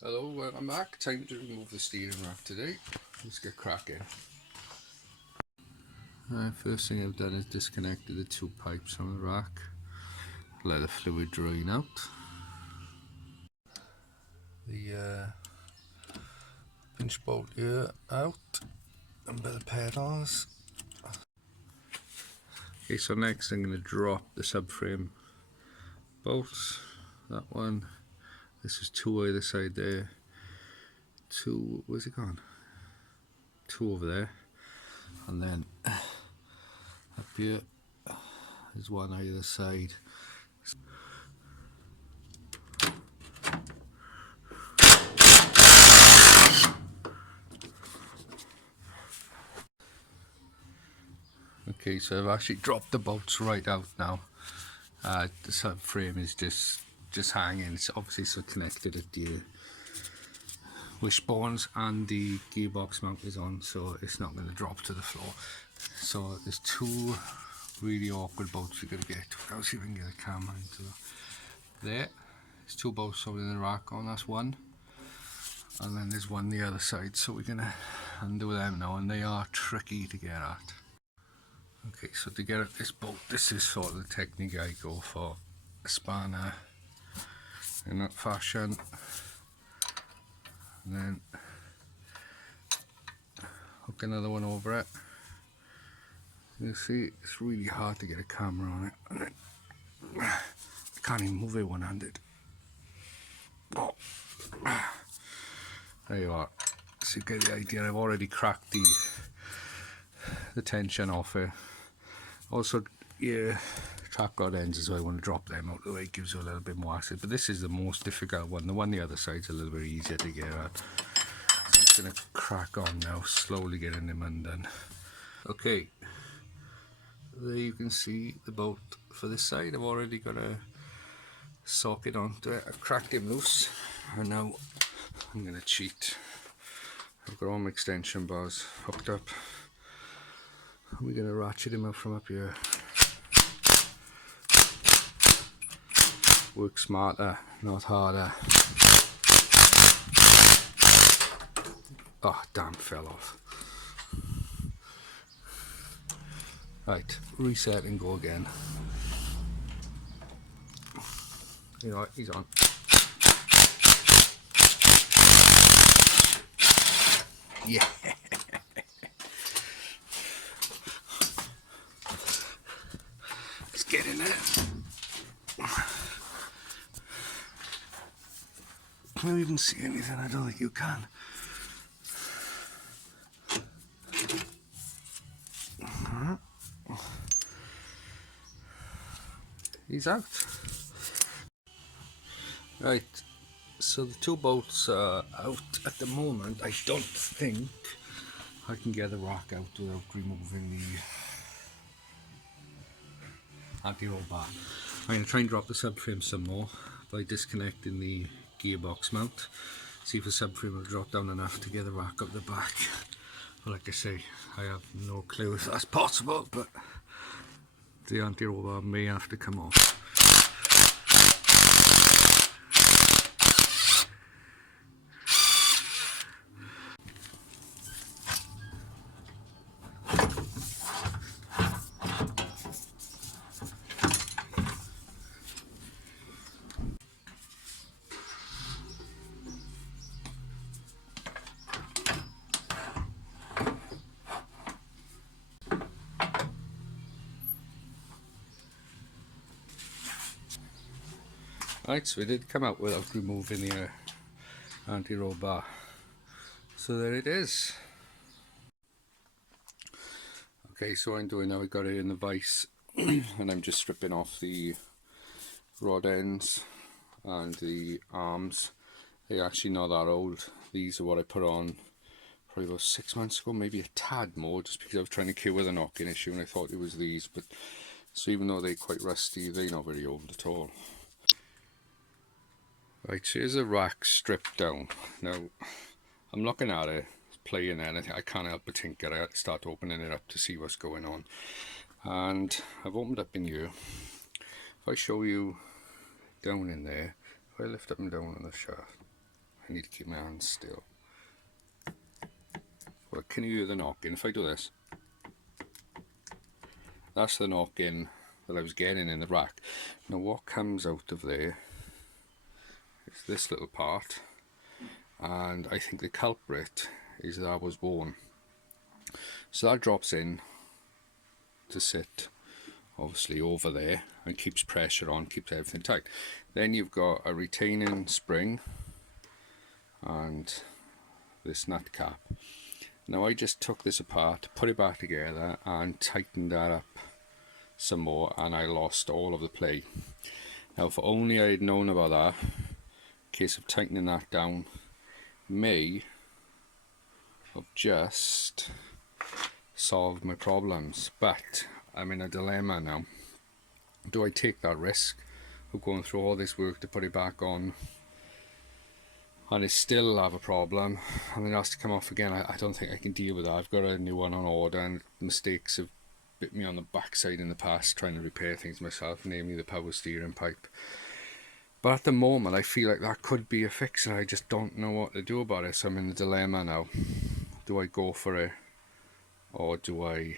Hello, welcome back. Time to remove the steering rack today. Let's get cracking. First thing I've done is disconnected the two pipes from the rack. Let the fluid drain out. The pinch bolt here out and by the pedals. Okay, so next I'm going to drop the subframe bolts. That one. This is two either side there. Two, where's it gone? Two over there. And then up here there's one either side. Okay, so I've actually dropped the bolts right out now. The subframe is just hanging. It's obviously still connected at the wishbones, and the gearbox mount is on, so it's not going to drop to the floor. So there's two really awkward bolts we're going to get. I'll see if I can get a camera into there. There's two bolts holding the rack on, that's one. And then there's one the other side, so we're going to undo them now, and they are tricky to get at. Okay, so to get at this bolt, this is sort of the technique I go for. A spanner in that fashion, and then hook another one over it. You see, it's really hard to get a camera on it, and then I can't even move it one-handed. Oh. There you are. So you get the idea. I've already cracked the tension off it. Also, yeah, track rod ends as well. I want to drop them out of the way. It gives you a little bit more access. But this is the most difficult one. The one the other side's a little bit easier to get at. So I'm just going to crack on now, slowly getting them undone. Okay, there you can see the bolt for this side. I've already got a socket onto it. I've cracked him loose, and now I'm going to cheat. I've got all my extension bars hooked up. We're going to ratchet him up from up here. Work smarter, not harder. Oh, damn, fell off. Right, reset and go again. You know what, he's on. Yeah. Let's get in there. Can you even see anything? I don't think you can. He's out. Right, so the two bolts are out at the moment. I don't think I can get the rack out without removing the anti-roll bar. I'm going to try and drop the subframe some more by disconnecting the gearbox mount. See if the subframe will drop down enough to get the rack up the back. But like I say, I have no clue if that's possible, but the anti-roll bar may have to come off. Right, so it did come out without removing the anti-roll bar. So there it is. Okay, so what I'm doing now, I got it in the vise and I'm just stripping off the rod ends and the arms. They're actually not that old. These are what I put on probably about 6 months ago, maybe a tad more, just because I was trying to cure the knocking issue and I thought it was these. But so even though they're quite rusty, they're not very old at all. Right, so here's a rack stripped down. Now, I'm looking at it, playing anything. I can't help but tinker. I start opening it up to see what's going on. And I've opened up in here. If I show you down in there, if I lift up and down on the shaft, I need to keep my hands still. Well, can you hear the knocking? If I do this, that's the knocking that I was getting in the rack. Now what comes out of there is this little part, and I think the culprit is that was worn. So that drops in to sit obviously over there and keeps pressure on, keeps everything tight. Then you've got a retaining spring and this nut cap. Now I just took this apart, put it back together and tightened that up some more, and I lost all of the play. Now if only I had known about that, in case of tightening that down, may have just solved my problems. But I'm in a dilemma now. Do I take that risk of going through all this work to put it back on and it still have a problem and then it has to come off again? I don't think I can deal with that. I've got a new one on order, and mistakes have bit me on the backside in the past trying to repair things myself, namely the power steering pipe. But at the moment I feel like that could be a fix and I just don't know what to do about it. So I'm in a dilemma now. Do I go for it or do I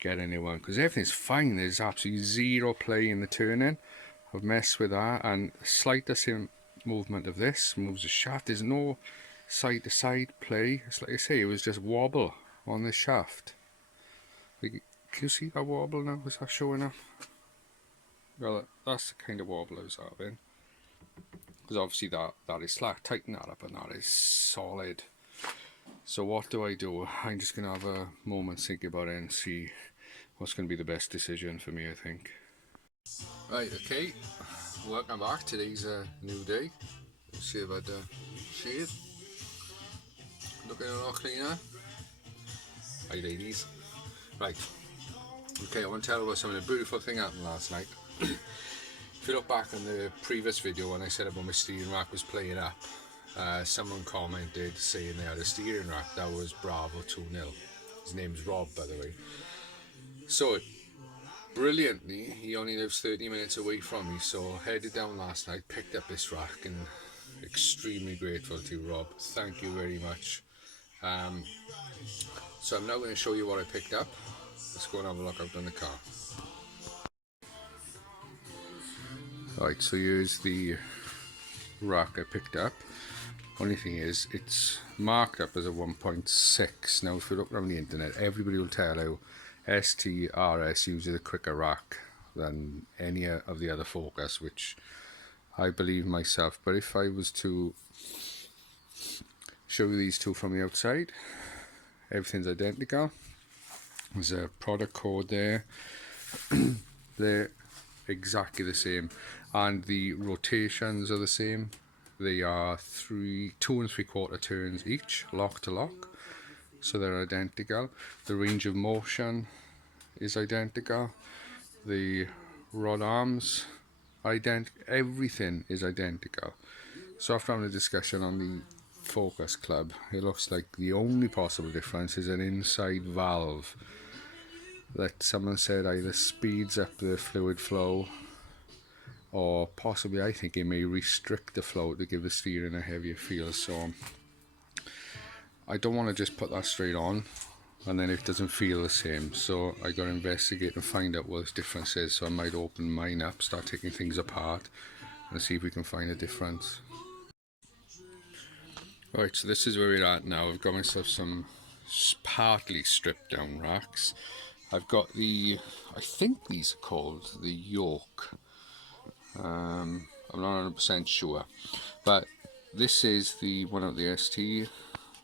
get a new one? Because everything's fine, there's absolutely zero play in the turning. I've messed with that, and slightest movement of this moves the shaft. There's no side to side play. It's like I say, it was just wobble on this shaft. Like, can you see that wobble now? Is that showing up? Well, that's the kind of wobble I was having. Because obviously that is slack. Tighten that up and that is solid. So what do? I'm just going to have a moment think about it and see what's going to be the best decision for me, I think. Right, okay. Welcome back. Today's a new day. Let's see about the shade. Looking a lot cleaner. Hi ladies. Right. Okay, I want to tell you about something. A beautiful thing happened last night. If you look back on the previous video when I said about my steering rack was playing up, someone commented saying they had a steering rack that was Bravo 2-0. His name's Rob, by the way. So brilliantly, he only lives 30 minutes away from me, so headed down last night, picked up this rack, and extremely grateful to you, Rob. Thank you very much. So I'm now going to show you what I picked up. Let's go and have a look out on the car. Right, so here's the rack I picked up. Only thing is, it's marked up as a 1.6. Now if you look around the internet, everybody will tell you STRS uses a quicker rack than any of the other Focus, which I believe myself. But if I was to show you these two from the outside, everything's identical. There's a product code there. They're exactly the same, and the rotations are the same. They are 2 3/4 turns each, lock to lock, so they're identical. The range of motion is identical. The rod arms identical. Everything is identical. So after having a discussion on the Focus Club, it looks like the only possible difference is an inside valve that someone said either speeds up the fluid flow, or possibly, I think, it may restrict the flow to give the steering a heavier feel. So I don't want to just put that straight on and then it doesn't feel the same, so I got to investigate and find out what the difference is. So I might open mine up, start taking things apart and see if we can find a difference. Right, so this is where we're at now. I've got myself some partly stripped down racks. I've got the, I think these are called the yoke. I'm not 100% sure, but this is the one out the ST.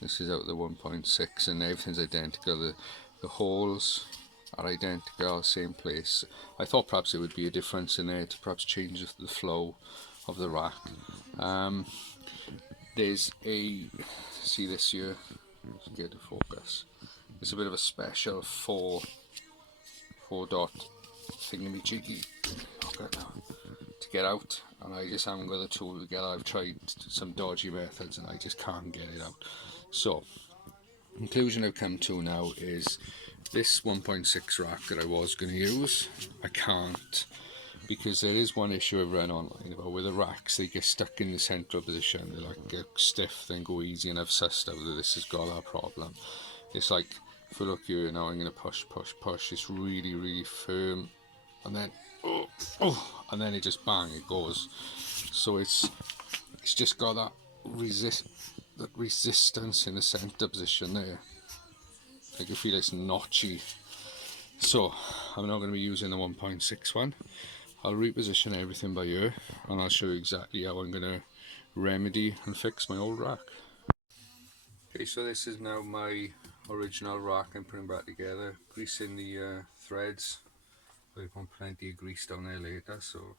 This is out the 1.6, and everything's identical. The holes are identical, same place. I thought perhaps there would be a difference in there to perhaps change the flow of the rack. There's a, see this here, get the focus. It's a bit of a special 4 dot thingy-jiggy to get out, and I just haven't got the tool to get out. I've tried some dodgy methods and I just can't get it out. So conclusion I've come to now is this 1.6 rack that I was going to use, I can't because there is one issue I've read online about where the racks, they get stuck in the central position, they like get stiff then go easy, and I've sussed out that this has got that problem. It's like, if you look here now, I'm going to push, it's really firm, and then and then it just bang, it goes. So it's just got that resistance in the center position there. I can feel it's notchy. So I'm not going to be using the 1.61. I'll reposition everything by ear, and I'll show you exactly how I'm going to remedy and fix my old rack. Okay, so this is now my original rack I'm putting back together, greasing the threads. We'll put plenty of grease down there later, so.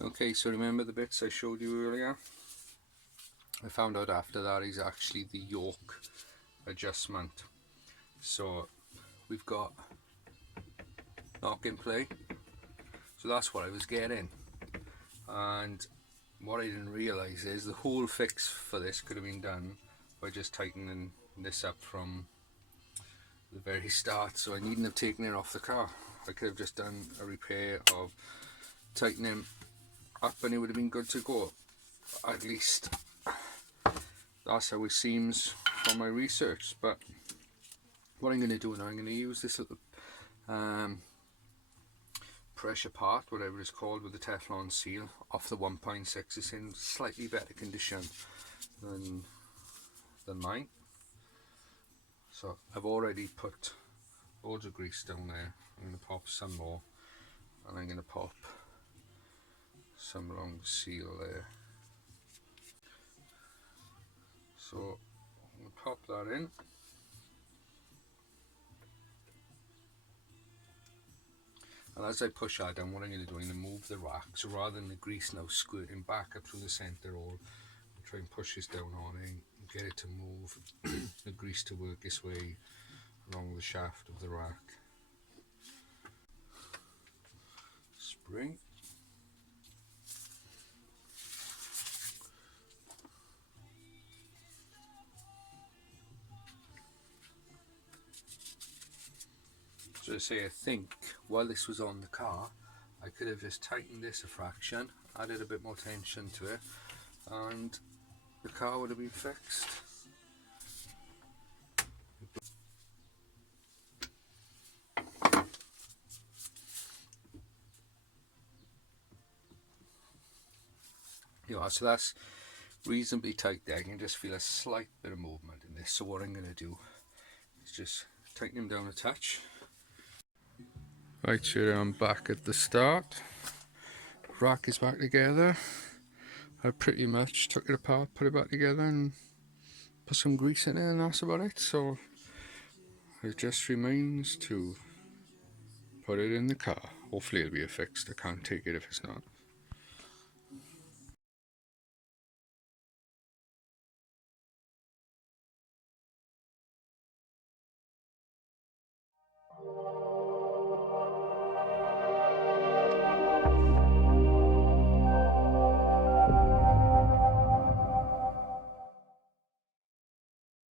Okay, so remember the bits I showed you earlier? I found out after that is actually the yoke adjustment. So we've got knock and play, so that's what I was getting, and what I didn't realise is the whole fix for this could have been done by just tightening this up from the very start, so I needn't have taken it off the car. I could have just done a repair of tightening up and it would have been good to go. At least that's how it seems from my research. But what I'm going to do now, I'm going to use this little pressure part, whatever it's called, with the Teflon seal off the 1.6. It's in slightly better condition than mine. So I've already put loads of grease down there. I'm going to pop some more, and I'm going to pop some along the seal there. So I'm going to pop that in. And as I push that down, what I'm going to do, I'm going to move the rack. So rather than the grease now squirting back up through the centre hole, I'll try and push this down on it and get it to move the grease to work this way along the shaft of the rack. Spring. So I say, I think while this was on the car, I could have just tightened this a fraction, added a bit more tension to it, and the car would have been fixed. So that's reasonably tight there. I can just feel a slight bit of movement in this. So what I'm going to do is just tighten him down a touch. Right, so I'm back at the start. Rack is back together. I pretty much took it apart, put it back together and put some grease in it, and that's about it. So it just remains to put it in the car. Hopefully it'll be fixed. I can't take it if it's not.